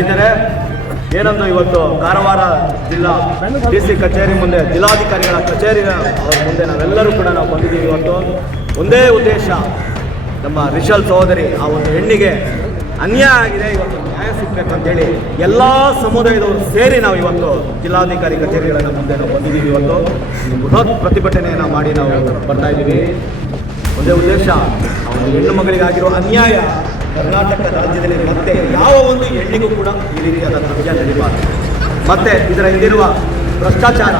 ಇದ್ದಾರೆ ಏನಂದು ಇವತ್ತು ಕಾರವಾರ ಜಿಲ್ಲಾ ಡಿ ಸಿ ಕಚೇರಿ ಮುಂದೆ ಜಿಲ್ಲಾಧಿಕಾರಿಗಳ ಕಚೇರಿನ ಅವ್ರ ಮುಂದೆ ನಾವೆಲ್ಲರೂ ಕೂಡ ನಾವು ಬಂದಿದ್ದೀವಿ ಇವತ್ತು. ಒಂದೇ ಉದ್ದೇಶ, ನಮ್ಮ ರಿಷಲ್ ಸಹೋದರಿ ಆ ಒಂದು ಹೆಣ್ಣಿಗೆ ಅನ್ಯಾಯ ಆಗಿದೆ, ಇವತ್ತು ನ್ಯಾಯ ಸಿಗ್ಬೇಕು ಅಂತೇಳಿ ಎಲ್ಲ ಸಮುದಾಯದವರು ಸೇರಿ ನಾವು ಇವತ್ತು ಜಿಲ್ಲಾಧಿಕಾರಿ ಕಚೇರಿಗಳ ಮುಂದೆ ನಾವು ಬಂದಿದ್ದೀವಿ ಇವತ್ತು. ಬೃಹತ್ ಪ್ರತಿಭಟನೆಯನ್ನು ಮಾಡಿ ನಾವು ಬರ್ತಾ ಇದ್ದೀವಿ. ಒಂದೇ ಉದ್ದೇಶ, ಆ ಒಂದು ಹೆಣ್ಣು ಮಗಳಿಗಾಗಿರೋ ಅನ್ಯಾಯ ಕರ್ನಾಟಕ ರಾಜ್ಯದಲ್ಲಿ ಮತ್ತೆ ಯಾವ ಒಂದು ಹೆಣ್ಣಿಗೂ ಕೂಡ ಈ ರೀತಿಯಾದ ಅನ್ಯಾಯ ನಡೀಬಾರದು. ಮತ್ತೆ ಇದರ ಹಿಂದಿರುವ ಭ್ರಷ್ಟಾಚಾರ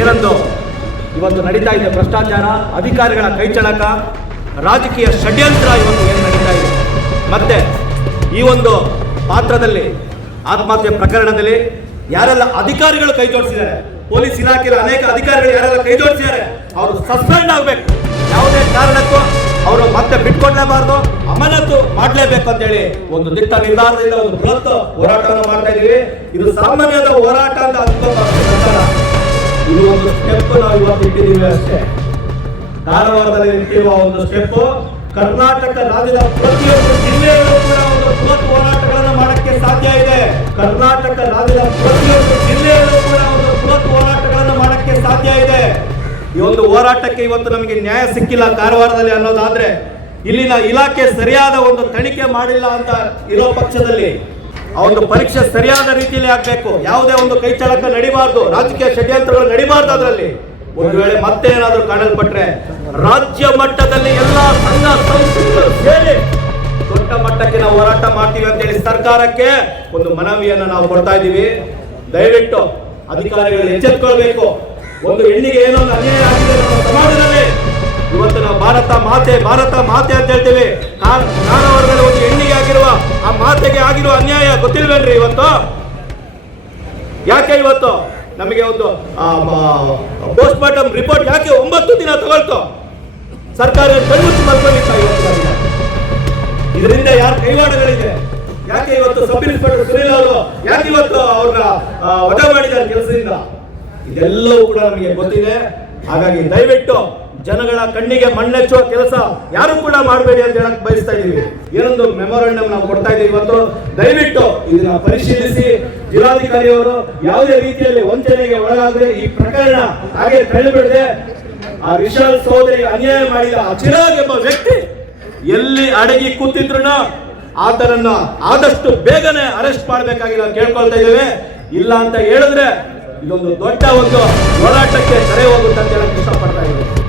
ಏನಂದು ಇವತ್ತು ನಡೀತಾ ಇದೆ ಭ್ರಷ್ಟಾಚಾರ, ಅಧಿಕಾರಿಗಳ ಕೈಚಳಕ ರಾಜಕೀಯ ಷಡ್ಯಂತ್ರ ಇವತ್ತು ಏನು ನಡೀತಾ ಇದೆ. ಮತ್ತೆ ಈ ಒಂದು ಪಾತ್ರದಲ್ಲಿ, ಆತ್ಮಹತ್ಯೆ ಪ್ರಕರಣದಲ್ಲಿ ಯಾರೆಲ್ಲ ಅಧಿಕಾರಿಗಳು ಕೈ ಜೋಡಿಸಿದ್ದಾರೆ? ಪೊಲೀಸ್ ಇಲಾಖೆಯ ಅನೇಕ ಅಧಿಕಾರಿಗಳು ಯಾರೆಲ್ಲ ಕೈ ಜೋಡಿಸಿದ್ದಾರೆ? ಅವರು ಸಸ್ಪೆಂಡ್ ಆಗಬೇಕು. ಯಾವುದೇ ಕಾರಣಕ್ಕೂ ಅವರು ಮತ್ತೆ ಬಿಟ್ಕೊಡ್ಲೇಬಾರ್ದು. ಅಮಾನತು ಮಾಡಲೇಬೇಕು ಅಂತೇಳಿ ಒಂದು ದಿಟ್ಟ ನಿರ್ಧಾರದಿಂದ ಒಂದು ಬೃಹತ್ ಹೋರಾಟವನ್ನು ಮಾಡ್ತಾ ಇದೀವಿ ಇದು ಸಾಮಾನ್ಯದ ಹೋರಾಟ ಅಂತ ಅನ್ಕೋಬಾರ್ದು ಇದು ಒಂದು ಸ್ಟೆಪ್ ನಾವು ಇವತ್ತು ಇಟ್ಟಿದ್ದೀವಿ ಅಷ್ಟೇ. ಕಾರವಾರದಲ್ಲಿ ನಿಂತಿರುವ ಒಂದು ಸ್ಟೆಪ್ ಕರ್ನಾಟಕ ರಾಜ್ಯದ ಪ್ರತಿಯೊಂದು ಜಿಲ್ಲೆಯಲ್ಲೂ ಕೂಡ ಒಂದು ಬೃಹತ್ ಹೋರಾಟಗಳನ್ನು ಮಾಡಕ್ಕೆ ಸಾಧ್ಯ ಇದೆ. ಕರ್ನಾಟಕ ರಾಜ್ಯದ ಪ್ರತಿಯೊಂದು ಜಿಲ್ಲೆಯಲ್ಲೂ ಕೂಡ ಒಂದು ಬೃಹತ್ ಹೋರಾಟಗಳನ್ನು ಮಾಡಕ್ಕೆ ಸಾಧ್ಯ ಇದೆ. ಈ ಒಂದು ಹೋರಾಟಕ್ಕೆ ಇವತ್ತು ನಮಗೆ ನ್ಯಾಯ ಸಿಕ್ಕಿಲ್ಲ ಕಾರವಾರದಲ್ಲಿ ಅನ್ನೋದಾದ್ರೆ ಇಲ್ಲಿನ ಇಲಾಖೆ ಸರಿಯಾದ ಒಂದು ತನಿಖೆ ಮಾಡಿಲ್ಲ ಅಂತ ಇರೋ ಪಕ್ಷದಲ್ಲಿ ಆ ಒಂದು ಪರೀಕ್ಷೆ ಸರಿಯಾದ ರೀತಿಯಲ್ಲಿ ಆಗಬೇಕು. ಯಾವುದೇ ಒಂದು ಕೈಚಳಕ ನಡಿಬಾರ್ದು. ರಾಜಕೀಯ ಷಡ್ಯಂತ್ರಗಳು ನಡಿಬಾರ್ದು ಅದರಲ್ಲಿ. ಒಂದು ವೇಳೆ ಮತ್ತೆ ಏನಾದರೂ ಕಾಣಲ್ಪಟ್ರೆ ರಾಜ್ಯ ಮಟ್ಟದಲ್ಲಿ ಎಲ್ಲ ಸಂಘ ಸಂಸ್ಥೆಗಳು ಸೇರಿ ದೊಡ್ಡ ಮಟ್ಟಕ್ಕೆ ನಾವು ಹೋರಾಟ ಮಾಡ್ತೀವಿ ಅಂತೇಳಿ ಸರ್ಕಾರಕ್ಕೆ ಒಂದು ಮನವಿಯನ್ನು ನಾವು ಕೊಡ್ತಾ ಇದ್ದೀವಿ. ದಯವಿಟ್ಟು ಅಧಿಕಾರಿಗಳು ಎಚ್ಚೆತ್ಕೊಳ್ಬೇಕು. ಒಂದು ಹೆಣ್ಣಿಗೆ ಏನೋ ಅನ್ಯಾಯ ಆಗಿದೆ ಸಮಾಜದಲ್ಲಿ ಭಾರತ ಮಾತೆ ಭಾರತ ಮಾತೆ ಅಂತ ಹೇಳ್ತೀವಿ. ಅವ್ರ ಮೇಲೆ ಒಂದು ಹೆಣ್ಣಿಗೆ ಆಗಿರುವ ಆ ಮಾತೆಗೆ ಆಗಿರುವ ಅನ್ಯಾಯ ಗೊತ್ತಿಲ್ವೇನ್ರಿ ಇವತ್ತು? ಯಾಕೆ ಇವತ್ತು? ನಮಗೆ ಒಂದು ಪೋಸ್ಟ್ ಮಾರ್ಟಮ್ ರಿಪೋರ್ಟ್ ಯಾಕೆ ಒಂಬತ್ತು ದಿನ ತಗೊಳ್ತು? ಸರ್ಕಾರ ಇದ್ರಿಂದ? ಇದರಿಂದ ಯಾರ ಕೈವಾಡಗಳಿದೆ? ಯಾಕೆ ಇವತ್ತು ಸಬ್ ಇನ್ಸ್ಪೆಕ್ಟರ್ ಸುನಿಲ್ ಅವರು, ಯಾಕೆ ಇವತ್ತು ಅವ್ರನ್ನ ವಜಾ ಮಾಡಿದ್ದಾರೆ ಕೆಲಸದಿಂದ? ಇದೆಲ್ಲವೂ ಕೂಡ ನಮಗೆ ಗೊತ್ತಿದೆ. ಹಾಗಾಗಿ ದಯವಿಟ್ಟು ಜನಗಳ ಕಣ್ಣಿಗೆ ಮಣ್ಣೆಚ್ಚುವ ಕೆಲಸ ಯಾರು ಕೂಡ ಮಾಡಬೇಡಿ ಅಂತ ಹೇಳಕ್ ಬಯಸ್ತಾ ಇದೀವಿ. ಏನೊಂದು ಮೆಮೊರಾಂಡಮ್ ನಾವು ಕೊಡ್ತಾ ಇದೀವಿ ಇವತ್ತು. ದಯವಿಟ್ಟು ಇದನ್ನ ಪರಿಶೀಲಿಸಿ. ಜಿಲ್ಲಾಧಿಕಾರಿಯವರು ಯಾವುದೇ ರೀತಿಯಲ್ಲಿ ವಂಚನೆಗೆ ಒಳಗಾಗದೆ ಈ ಪ್ರಕರಣ ಹಾಗೆ ತಳ್ಳಿಬಿಡದೆ ಆ ವಿಶಾಲ್ ಸೋದರಿಗೆ ಅನ್ಯಾಯ ಮಾಡಿದ ಆ ಚಿರಾಗ್ ಎಂಬ ವ್ಯಕ್ತಿ ಎಲ್ಲಿ ಅಡಗಿ ಕೂತಿದ್ರು ಆತನನ್ನ ಆದಷ್ಟು ಬೇಗನೆ ಅರೆಸ್ಟ್ ಮಾಡಬೇಕಾಗಿ ನಾವು ಕೇಳ್ಕೊಳ್ತಾ ಇದ್ದೇವೆ. ಇಲ್ಲ ಅಂತ ಹೇಳಿದ್ರೆ ಇದೊಂದು ದೊಡ್ಡ ಒಂದು ಹೋರಾಟಕ್ಕೆ ಕರೆ ಹೋಗುತ್ತೆ ಅಂತ ಹೇಳಕ್ ಇಷ್ಟಪಡ್ತಾ ಇದ್ದೀವಿ.